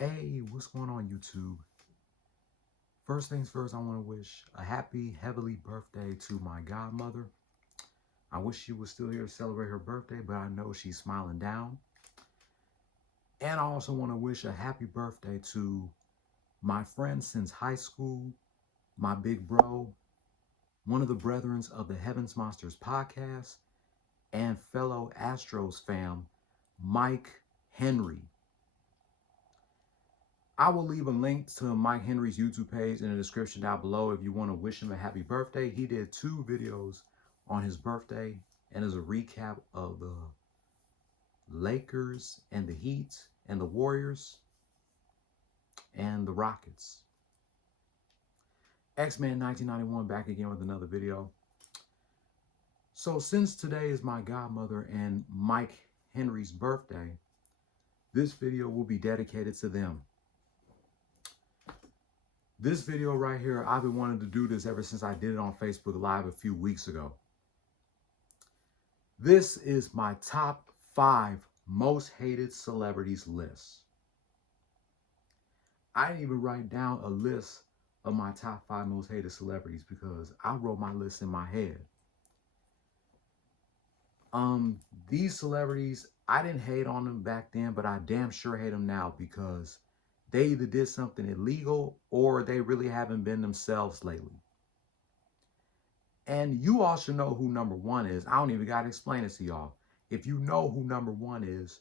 Hey, what's going on, YouTube? First things first, I want to wish a happy heavenly birthday to my godmother. I wish she was still here to celebrate her birthday, but I know she's smiling down. And I also want to wish a happy birthday to my friend since high school, my big bro, one of the brethrens of the Heavens Monsters podcast, and fellow Astros fam, Mike Henry. I will leave a link to Mike Henry's YouTube page in the description down below if you want to wish him a happy birthday. He did 2 videos on his birthday and as a recap of the Lakers and the Heat and the Warriors and the Rockets. X-Men 1991 back again with another video. So since today is my godmother and Mike Henry's birthday, this video will be dedicated to them. This video right here, I've been wanting to do this ever since I did it on Facebook Live a few weeks ago. This is my top 5 most hated celebrities list. I didn't even write down a list of my top 5 most hated celebrities because I wrote my list in my head. These celebrities, I didn't hate on them back then, but I damn sure hate them now because they either did something illegal or they really haven't been themselves lately. And you all should know who number 1 is. I don't even got to explain it to y'all. If you know who number 1 is,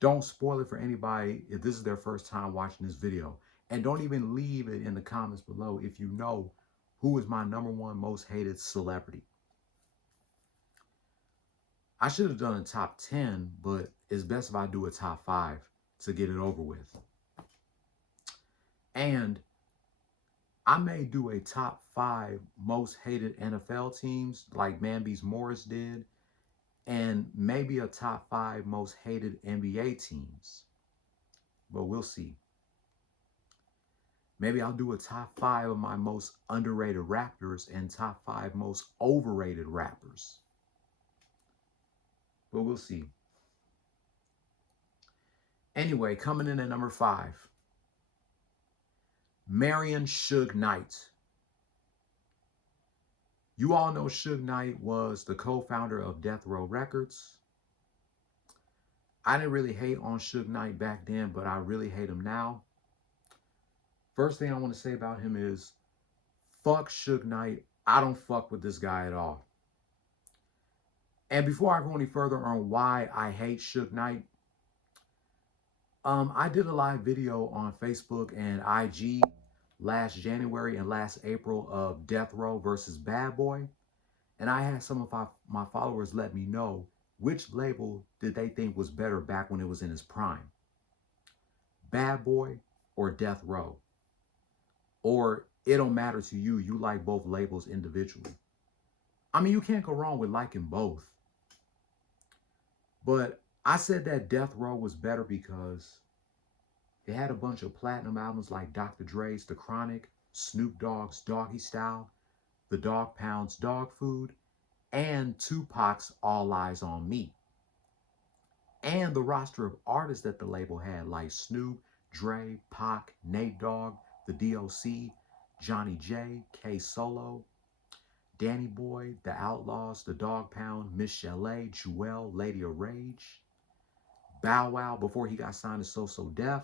don't spoil it for anybody if this is their first time watching this video. And don't even leave it in the comments below if you know who is my number 1 most hated celebrity. I should have done a top 10, but it's best if I do a top 5 to get it over with. And I may do a top 5 most hated NFL teams like Manby's Morris did, and maybe a top 5 most hated NBA teams. But we'll see. Maybe I'll do a top 5 of my most underrated rappers and top 5 most overrated rappers. But we'll see. Anyway, coming in at number 5, Marion Suge Knight. You all know Suge Knight was the co-founder of Death Row Records. I didn't really hate on Suge Knight back then, but I really hate him now. First thing I want to say about him is, fuck Suge Knight. I don't fuck with this guy at all. And before I go any further on why I hate Suge Knight, I did a live video on Facebook and IG last January and last April of Death Row versus Bad Boy. And I had some of my followers let me know which label did they think was better back when it was in its prime. Bad Boy or Death Row. Or it don't matter to you. You like both labels individually. I mean, you can't go wrong with liking both. But I said that Death Row was better because it had a bunch of platinum albums like Dr. Dre's The Chronic, Snoop Dogg's Doggy Style, The Dog Pound's Dog Food, and Tupac's All Eyes on Me. And the roster of artists that the label had like Snoop, Dre, Pac, Nate Dogg, The DOC, Johnny J, K Solo, Danny Boy, The Outlaws, The Dog Pound, Miss Chalet, Jewel, Lady of Rage, Bow Wow before he got signed to So So Def.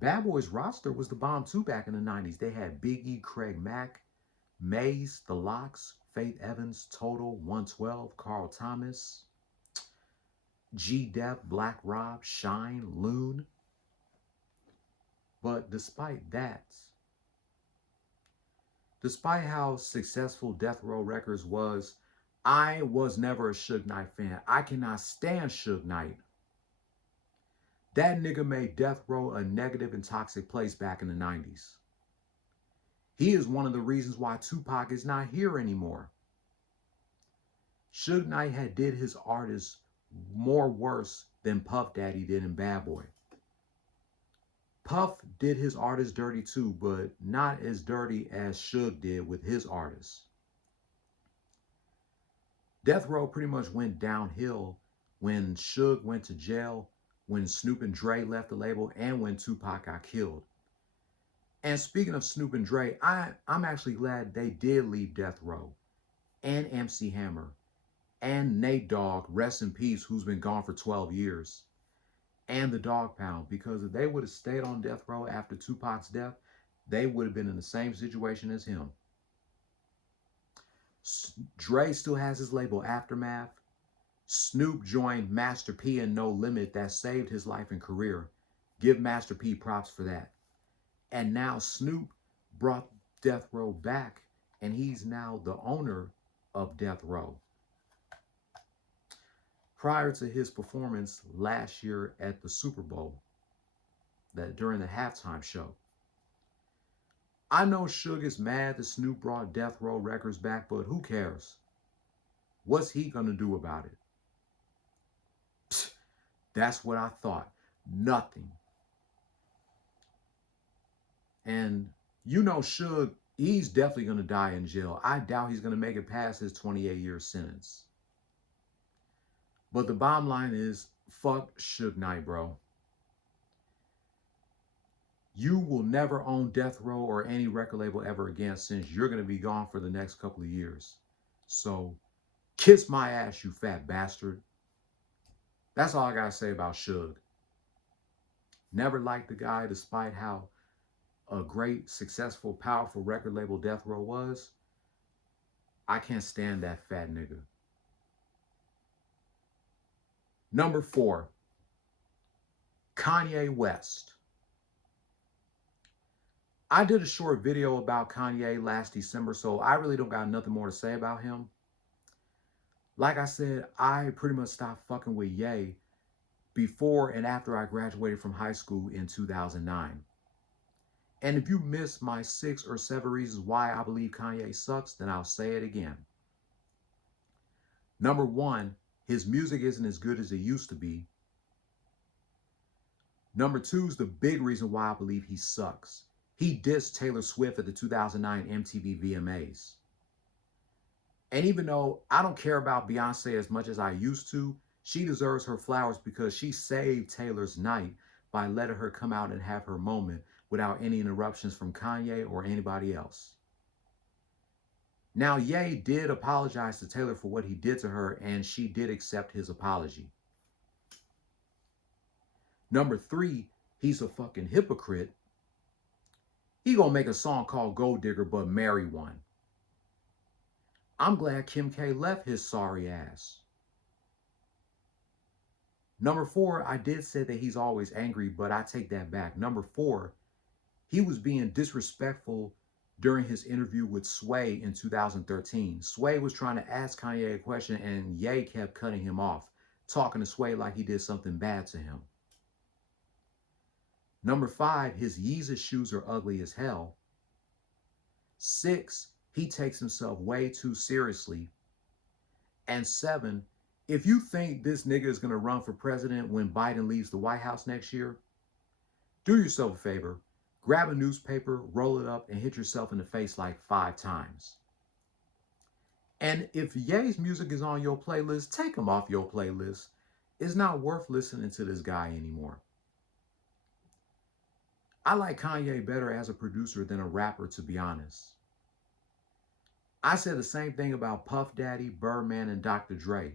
Bad Boy's roster was the bomb too back in the 90s. They had Big E, Craig Mack, Maze, The Lox, Faith Evans, Total, 112, Carl Thomas, G-Dep, Black Rob, Shine, Loon. But despite that, despite how successful Death Row Records was, I was never a Suge Knight fan. I cannot stand Suge Knight. That nigga made Death Row a negative and toxic place back in the 90s. He is one of the reasons why Tupac is not here anymore. Suge Knight had did his artists more worse than Puff Daddy did in Bad Boy. Puff did his artists dirty too, but not as dirty as Suge did with his artists. Death Row pretty much went downhill when Suge went to jail when Snoop and Dre left the label and when Tupac got killed. And speaking of Snoop and Dre, I'm actually glad they did leave Death Row, and MC Hammer, and Nate Dogg, rest in peace, who's been gone for 12 years, and the Dog Pound, because if they would have stayed on Death Row after Tupac's death, they would have been in the same situation as him. Dre still has his label Aftermath. Snoop joined Master P and No Limit that saved his life and career. Give Master P props for that. And now Snoop brought Death Row back, and he's now the owner of Death Row. Prior to his performance last year at the Super Bowl, that during the halftime show, I know Suge is mad that Snoop brought Death Row Records back, but who cares? What's he gonna do about it? Psst, that's what I thought. Nothing. And you know Suge, he's definitely gonna die in jail. I doubt he's gonna make it past his 28-year sentence. But the bottom line is, fuck Suge Knight, bro. You will never own Death Row or any record label ever again, since you're going to be gone for the next couple of years. So, kiss my ass, you fat bastard. That's all I got to say about Suge. Never liked the guy, despite how a great, successful, powerful record label Death Row was. I can't stand that fat nigga. Number 4, Kanye West. I did a short video about Kanye last December, so I really don't got nothing more to say about him. Like I said, I pretty much stopped fucking with Ye before and after I graduated from high school in 2009. And if you missed my 6 or 7 reasons why I believe Kanye sucks, then I'll say it again. Number 1, his music isn't as good as it used to be. Number 2 is the big reason why I believe he sucks. He dissed Taylor Swift at the 2009 MTV VMAs. And even though I don't care about Beyonce as much as I used to, she deserves her flowers because she saved Taylor's night by letting her come out and have her moment without any interruptions from Kanye or anybody else. Now, Ye did apologize to Taylor for what he did to her, and she did accept his apology. Number 3, he's a fucking hypocrite. He gonna make a song called Gold Digger, but marry one. I'm glad Kim K left his sorry ass. Number 4, I did say that he's always angry, but I take that back. Number 4, he was being disrespectful during his interview with Sway in 2013. Sway was trying to ask Kanye a question and Ye kept cutting him off, talking to Sway like he did something bad to him. Number 5, his Yeezus shoes are ugly as hell. 6, he takes himself way too seriously. And 7, if you think this nigga is going to run for president when Biden leaves the White House next year, do yourself a favor, grab a newspaper, roll it up, and hit yourself in the face like 5 times. And if Ye's music is on your playlist, take him off your playlist. It's not worth listening to this guy anymore. I like Kanye better as a producer than a rapper, to be honest. I said the same thing about Puff Daddy, Birdman, and Dr. Dre.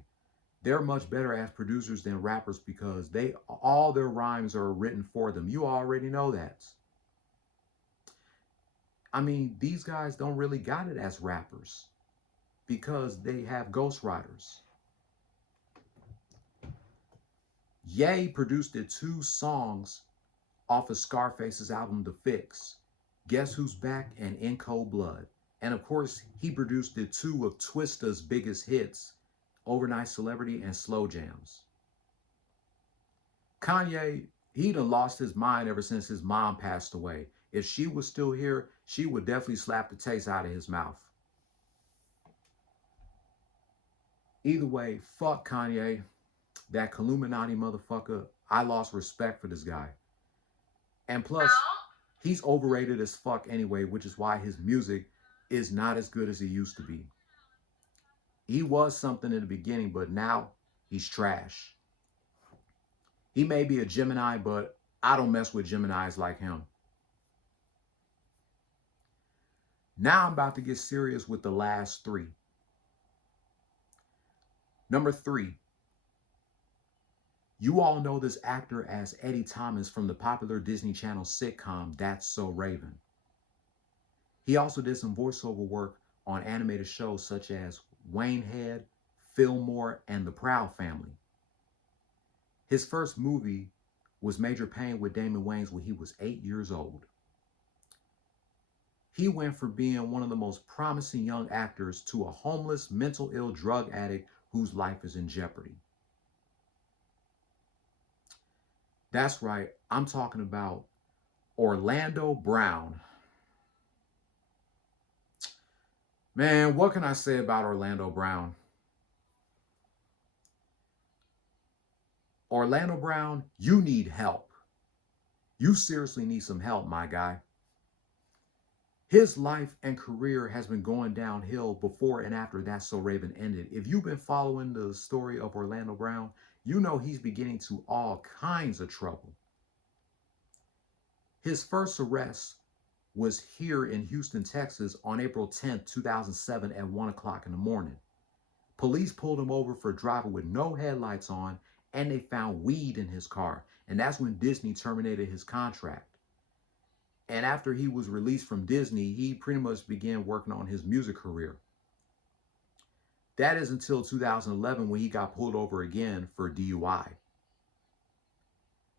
They're much better as producers than rappers because all their rhymes are written for them. You already know that. I mean, these guys don't really got it as rappers because they have ghostwriters. Ye produced the 2 songs off of Scarface's album, The Fix, Guess Who's Back and In Cold Blood. And of course, he produced the 2 of Twista's biggest hits, Overnight Celebrity and Slow Jams. Kanye, he done lost his mind ever since his mom passed away. If she was still here, she would definitely slap the taste out of his mouth. Either way, fuck Kanye, that Illuminati motherfucker. I lost respect for this guy. And plus, he's overrated as fuck anyway, which is why his music is not as good as it used to be. He was something in the beginning, but now he's trash. He may be a Gemini, but I don't mess with Geminis like him. Now I'm about to get serious with the last three. Number 3, you all know this actor as Eddie Thomas from the popular Disney Channel sitcom That's So Raven. He also did some voiceover work on animated shows such as Wayne Head, Fillmore, and The Proud Family. His first movie was Major Payne with Damon Wayans when he was 8 years old. He went from being one of the most promising young actors to a homeless, mental ill drug addict whose life is in jeopardy. That's right, I'm talking about Orlando Brown. Man, what can I say about Orlando Brown? Orlando Brown, you need help. You seriously need some help, my guy. His life and career has been going downhill before and after That's So Raven ended. If you've been following the story of Orlando Brown, you know he's beginning to all kinds of trouble. His first arrest was here in Houston, Texas on April 10th, 2007 at 1 o'clock in the morning. Police pulled him over for driving with no headlights on, and they found weed in his car. And that's when Disney terminated his contract. And after he was released from Disney, he pretty much began working on his music career. That is until 2011 when he got pulled over again for DUI.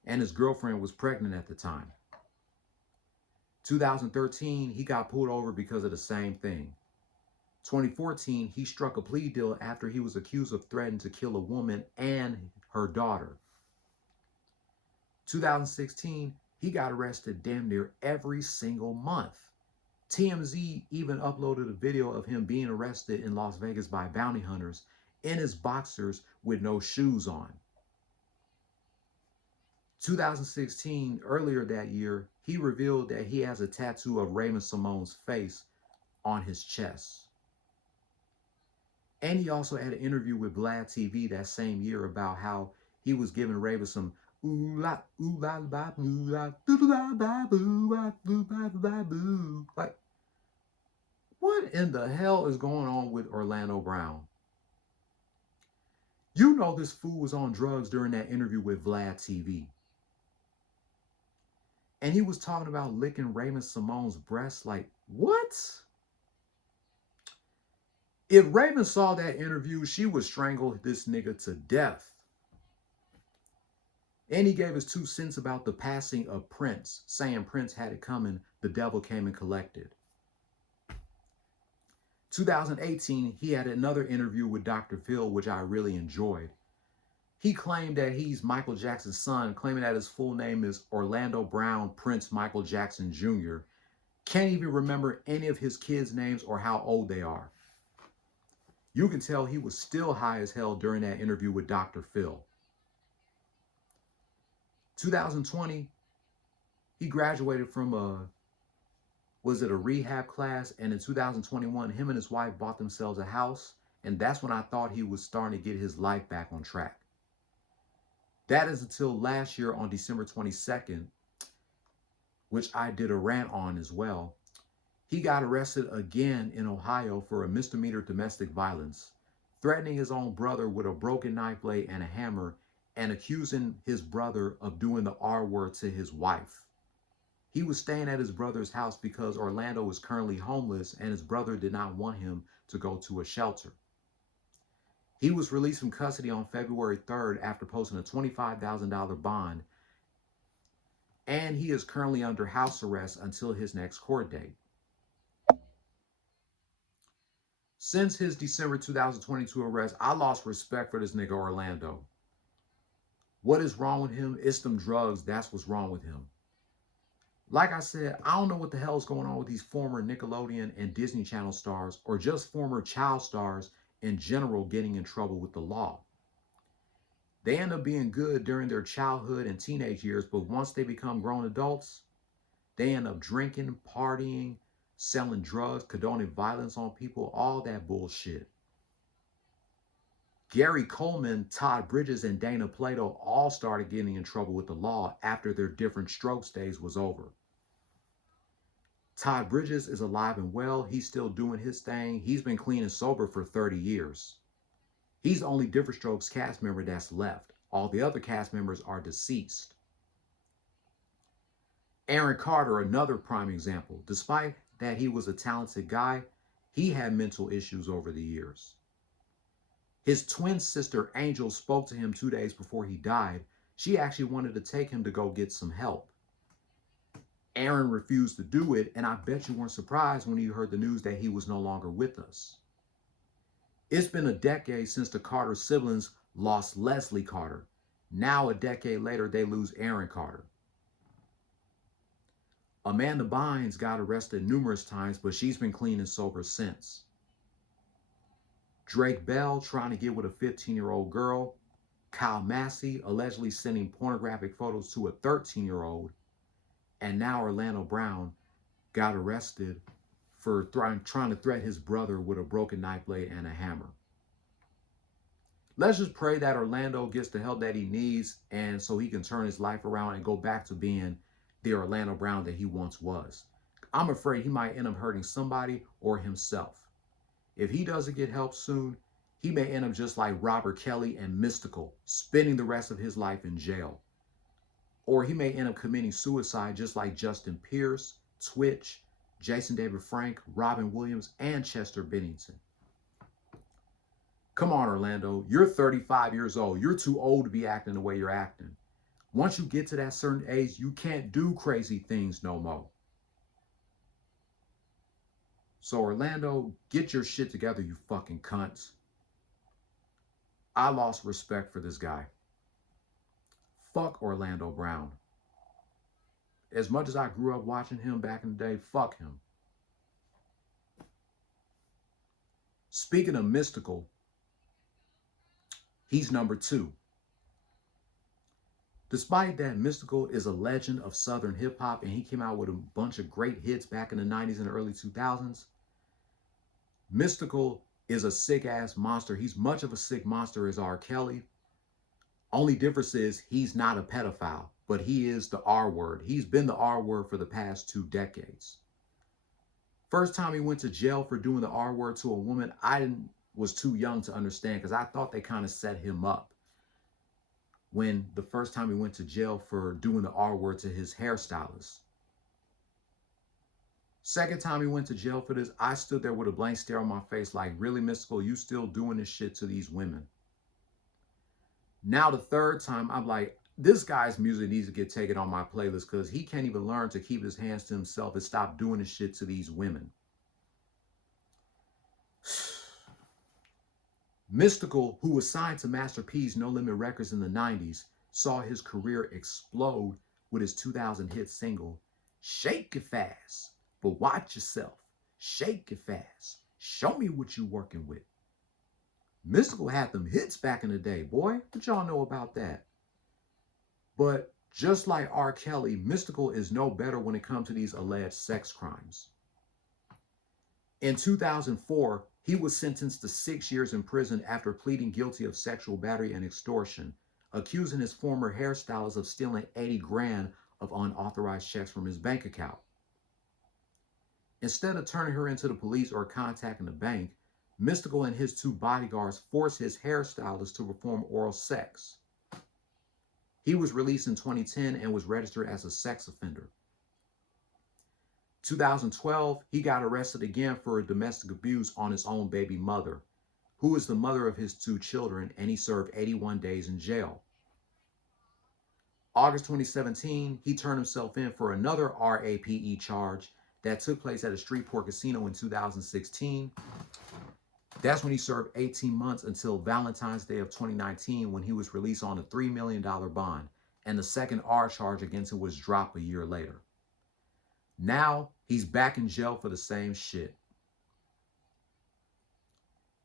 And his girlfriend was pregnant at the time. 2013, he got pulled over because of the same thing. 2014, he struck a plea deal after he was accused of threatening to kill a woman and her daughter. 2016, he got arrested damn near every single month. TMZ even uploaded a video of him being arrested in Las Vegas by bounty hunters in his boxers with no shoes on. 2016, earlier that year, he revealed that he has a tattoo of Raven-Symoné's face on his chest. And he also had an interview with Vlad TV that same year about how he was giving Raven some ooh la ba boo la doo la ba boo la boo ba boo. Like, what in the hell is going on with Orlando Brown? You know this fool was on drugs during that interview with Vlad TV. And he was talking about licking Raven-Symoné's breasts. Like, what? If Raven saw that interview, she would strangle this nigga to death. And he gave his 2 cents about the passing of Prince, saying Prince had it coming, the devil came and collected. 2018, he had another interview with Dr. Phil, which I really enjoyed. He claimed that he's Michael Jackson's son, claiming that his full name is Orlando Brown Prince Michael Jackson Jr. Can't even remember any of his kids' names or how old they are. You can tell he was still high as hell during that interview with Dr. Phil. 2020, he graduated from a rehab class, and in 2021, him and his wife bought themselves a house, and that's when I thought he was starting to get his life back on track. That is until last year on December 22nd, which I did a rant on as well. He got arrested again in Ohio for a misdemeanor domestic violence, threatening his own brother with a broken knife blade and a hammer, and accusing his brother of doing the R word to his wife. He was staying at his brother's house because Orlando was currently homeless and his brother did not want him to go to a shelter. He was released from custody on February 3rd after posting a $25,000 bond, and he is currently under house arrest until his next court date. Since his December 2022 arrest, I lost respect for this nigga Orlando. What is wrong with him? It's them drugs. That's what's wrong with him. Like I said, I don't know what the hell is going on with these former Nickelodeon and Disney Channel stars, or just former child stars in general, getting in trouble with the law. They end up being good during their childhood and teenage years, but once they become grown adults, they end up drinking, partying, selling drugs, condoning violence on people, all that bullshit. Gary Coleman, Todd Bridges, and Dana Plato all started getting in trouble with the law after their different strokes days was over. Todd Bridges is alive and well. He's still doing his thing. He's been clean and sober for 30 years. He's the only Diff'rent Strokes cast member that's left. All the other cast members are deceased. Aaron Carter, another prime example. Despite that he was a talented guy, he had mental issues over the years. His twin sister, Angel, spoke to him 2 days before he died. She actually wanted to take him to go get some help. Aaron refused to do it, and I bet you weren't surprised when you heard the news that he was no longer with us. It's been a decade since the Carter siblings lost Leslie Carter. Now, a decade later, they lose Aaron Carter. Amanda Bynes got arrested numerous times, but she's been clean and sober since. Drake Bell trying to get with a 15-year-old girl. Kyle Massey allegedly sending pornographic photos to a 13-year-old. And now Orlando Brown got arrested for trying to threaten his brother with a broken knife blade and a hammer. Let's just pray that Orlando gets the help that he needs, and so he can turn his life around and go back to being the Orlando Brown that he once was. I'm afraid he might end up hurting somebody or himself. If he doesn't get help soon, he may end up just like Robert Kelly and Mystikal, spending the rest of his life in jail. Or he may end up committing suicide just like Justin Pierce, Twitch, Jason David Frank, Robin Williams, and Chester Bennington. Come on, Orlando. You're 35 years old. You're too old to be acting the way you're acting. Once you get to that certain age, you can't do crazy things no more. So Orlando, get your shit together, you fucking cunts. I lost respect for this guy. Fuck Orlando Brown. As much as I grew up watching him back in the day, fuck him. Speaking of Mystikal, he's number 2. Despite that, Mystikal is a legend of Southern hip hop, and he came out with a bunch of great hits back in the 90s and the early 2000s. Mystikal is a sick ass monster. He's much of a sick monster as R. Kelly. Only difference is he's not a pedophile, but he is the R word. He's been the R word for the past 2 decades. First time he went to jail for doing the R word to a woman, I was too young to understand because I thought they kind of set him up. When the first time he went to jail for doing the R word to his hairstylist. Second time he went to jail for this, I stood there with a blank stare on my face like, really, Mystikal, you still doing this shit to these women? Now the third time, I'm like, this guy's music needs to get taken on my playlist because he can't even learn to keep his hands to himself and stop doing this shit to these women. Mystikal, who was signed to Master P's No Limit Records in the 90s, saw his career explode with his 2000 hit single, Shake It Fast, but watch yourself. Shake it fast. Show me what you working with. Mystikal had them hits back in the day, boy. What y'all know about that? But just like R. Kelly, Mystikal is no better when it comes to these alleged sex crimes. In 2004, he was sentenced to 6 years in prison after pleading guilty of sexual battery and extortion, accusing his former hairstylist of stealing 80 grand of unauthorized checks from his bank account. Instead of turning her into the police or contacting the bank, Mystikal and his 2 bodyguards forced his hairstylist to perform oral sex. He was released in 2010 and was registered as a sex offender. 2012, he got arrested again for domestic abuse on his own baby mother, who is the mother of his 2 children, and he served 81 days in jail. August 2017, he turned himself in for another RAPE charge that took place at a Streetport casino in 2016. That's when he served 18 months until Valentine's Day of 2019 when he was released on a $3 million bond, and the second R charge against him was dropped a year later. Now, he's back in jail for the same shit.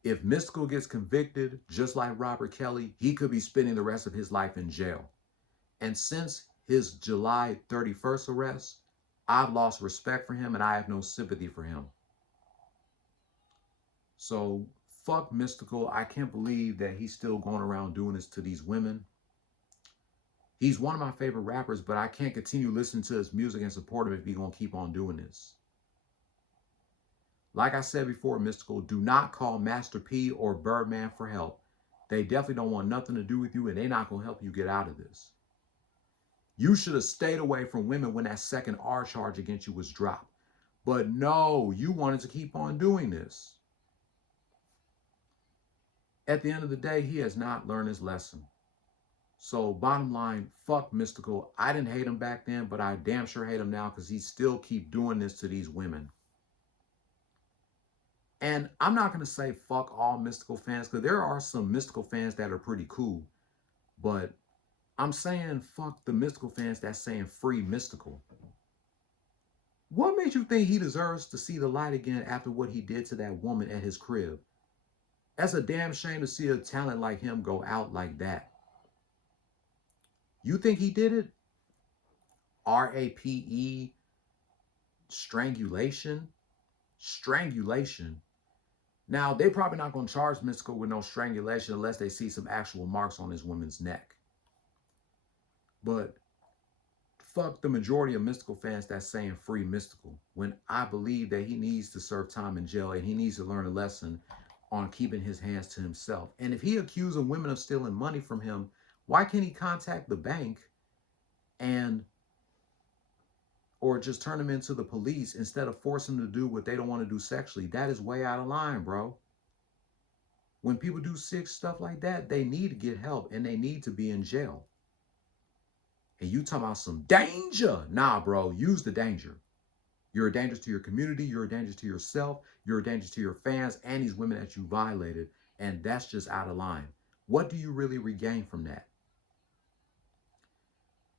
If Mystikal gets convicted, just like Robert Kelly, he could be spending the rest of his life in jail. And since his July 31st arrest, I've lost respect for him and I have no sympathy for him. So Fuck Mystical. I can't believe that he's still going around doing this to these women. He's one of my favorite rappers, but I can't continue listening to his music and support him if he's going to keep on doing this. Like I said before, Mystical, do not call Master P or Birdman for help. They definitely don't want nothing to do with you, and they're not going to help you get out of this. You should have stayed away from women when that second R charge against you was dropped. But no, you wanted to keep on doing this. At the end of the day, he has not learned his lesson. So bottom line, fuck Mystical. I didn't hate him back then, but I damn sure hate him now because he still keep doing this to these women. And I'm not going to say fuck all Mystical fans because there are some Mystical fans that are pretty cool. But I'm saying fuck the Mystical fans that's saying free Mystical. What made you think he deserves to see the light again after what he did to that woman at his crib? That's a damn shame to see a talent like him go out like that. You think he did it? R-A-P-E, strangulation? Strangulation? Now, they're probably not going to charge Mystical with no strangulation unless they see some actual marks on his woman's neck. But fuck the majority of Mystical fans that's saying free Mystical, when I believe that he needs to serve time in jail and he needs to learn a lesson on keeping his hands to himself. And if he accusing women of stealing money from him, why can't he contact the bank or just turn them into the police instead of forcing them to do what they don't want to do sexually? That is way out of line, bro. When people do sick stuff like that, they need to get help and they need to be in jail. And you talking about some danger? Nah, bro, use the danger. You're a danger to your community. You're a danger to yourself. You're a danger to your fans and these women that you violated. And that's just out of line. What do you really regain from that?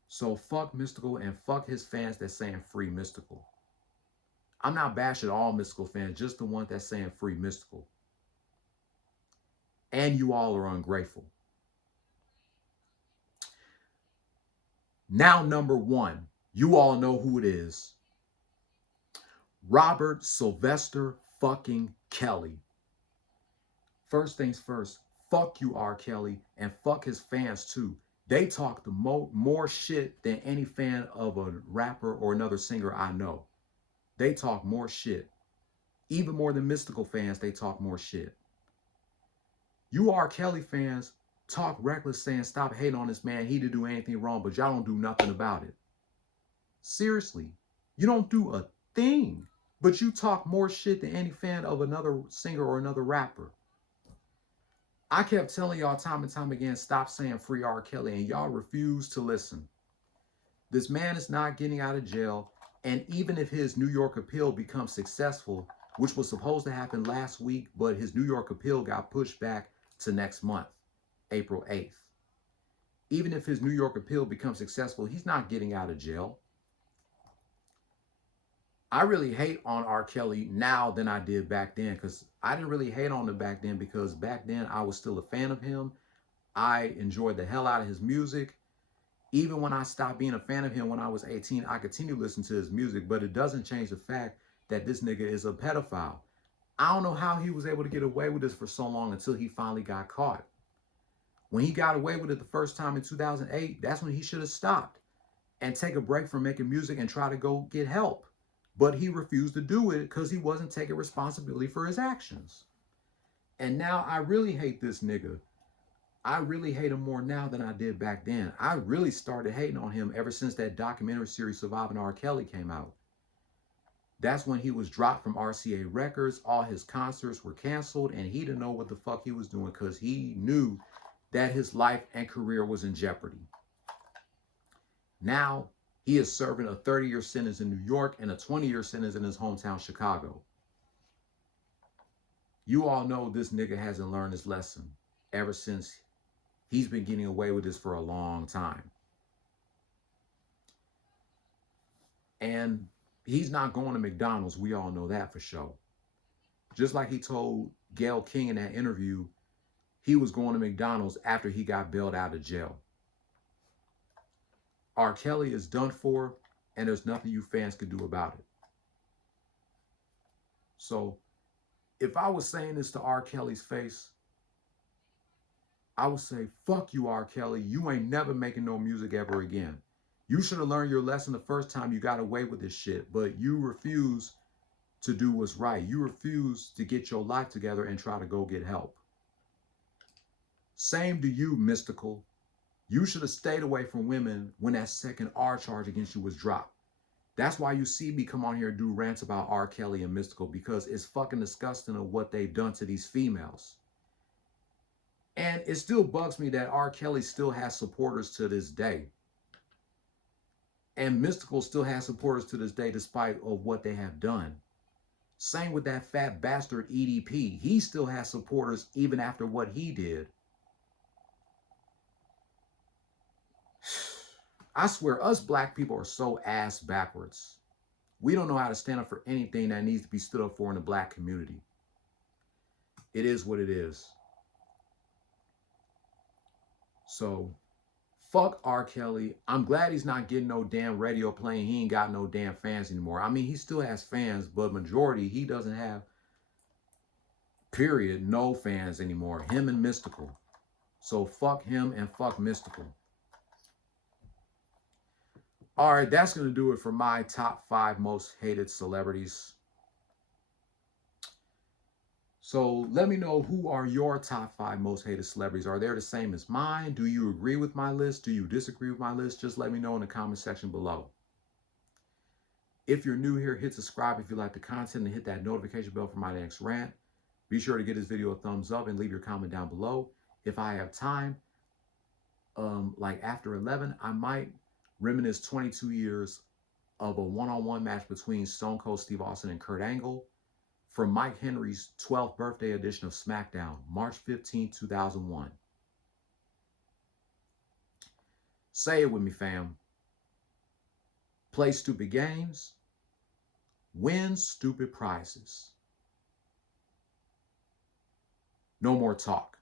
So fuck Mystical and fuck his fans that's saying free Mystical. I'm not bashing all Mystical fans, just the one that's saying free Mystical. And you all are ungrateful. Now, number one, you all know who it is. Robert Sylvester fucking Kelly. First things first, fuck you, R. Kelly, and fuck his fans too. They talk the more shit than any fan of a rapper or another singer I know. They talk more shit. Even more than Mystical fans, they talk more shit. You R. Kelly fans talk reckless saying, stop hating on this man. He didn't do anything wrong, but y'all don't do nothing about it. Seriously, you don't do a thing, but you talk more shit than any fan of another singer or another rapper. I kept telling y'all time and time again, stop saying free R. Kelly, and y'all refuse to listen. This man is not getting out of jail, and even if his New York appeal becomes successful, which was supposed to happen last week, but his New York appeal got pushed back to next month, April 8th. Even if his New York appeal becomes successful, he's not getting out of jail. I really hate on R. Kelly now than I did back then, because I didn't really hate on him back then because back then I was still a fan of him. I enjoyed the hell out of his music. Even when I stopped being a fan of him when I was 18, I continued listening to his music, but it doesn't change the fact that this nigga is a pedophile. I don't know how he was able to get away with this for so long until he finally got caught. When he got away with it the first time in 2008, that's when he should have stopped and take a break from making music and try to go get help. But he refused to do it because he wasn't taking responsibility for his actions. And now I really hate this nigga. I really hate him more now than I did back then. I really started hating on him ever since that documentary series Surviving R. Kelly came out. That's when he was dropped from RCA Records. All his concerts were canceled and he didn't know what the fuck he was doing because he knew that his life and career was in jeopardy. Now, he is serving a 30-year sentence in New York and a 20-year sentence in his hometown, Chicago. You all know this nigga hasn't learned his lesson ever since he's been getting away with this for a long time. And he's not going to McDonald's. We all know that for sure. Just like he told Gayle King in that interview, he was going to McDonald's after he got bailed out of jail. R. Kelly is done for, and there's nothing you fans can do about it. So If I was saying this to R. Kelly's face, I would say, fuck you, R. Kelly. You ain't never making no music ever again. You should have learned your lesson the first time you got away with this shit, but you refuse to do what's right. You refuse to get your life together and try to go get help. Same to you, Mystical. You should have stayed away from women when that second R charge against you was dropped. That's why you see me come on here and do rants about R. Kelly and Mystical, because it's fucking disgusting of what they've done to these females. And it still bugs me that R. Kelly still has supporters to this day. And Mystical still has supporters to this day despite of what they have done. Same with that fat bastard EDP. He still has supporters even after what he did. I swear, us black people are so ass backwards. We don't know how to stand up for anything that needs to be stood up for in the black community. It is what it is. So, fuck R. Kelly. I'm glad he's not getting no damn radio playing. He ain't got no damn fans anymore. I mean, he still has fans, but majority, he doesn't have, period, no fans anymore. Him and Mystical. So, fuck him and fuck Mystical. All right, that's going to do it for my top 5 most hated celebrities. So let me know, who are your top 5 most hated celebrities? Are they the same as mine? Do you agree with my list? Do you disagree with my list? Just let me know in the comment section below. If you're new here, hit subscribe if you like the content and hit that notification bell for my next rant. Be sure to give this video a thumbs up and leave your comment down below. If I have time, like after 11, I might reminisce 22 years of a one-on-one match between Stone Cold Steve Austin and Kurt Angle from Mike Henry's 12th birthday edition of SmackDown, March 15, 2001. Say it with me, fam. Play stupid games, win stupid prizes. No more talk.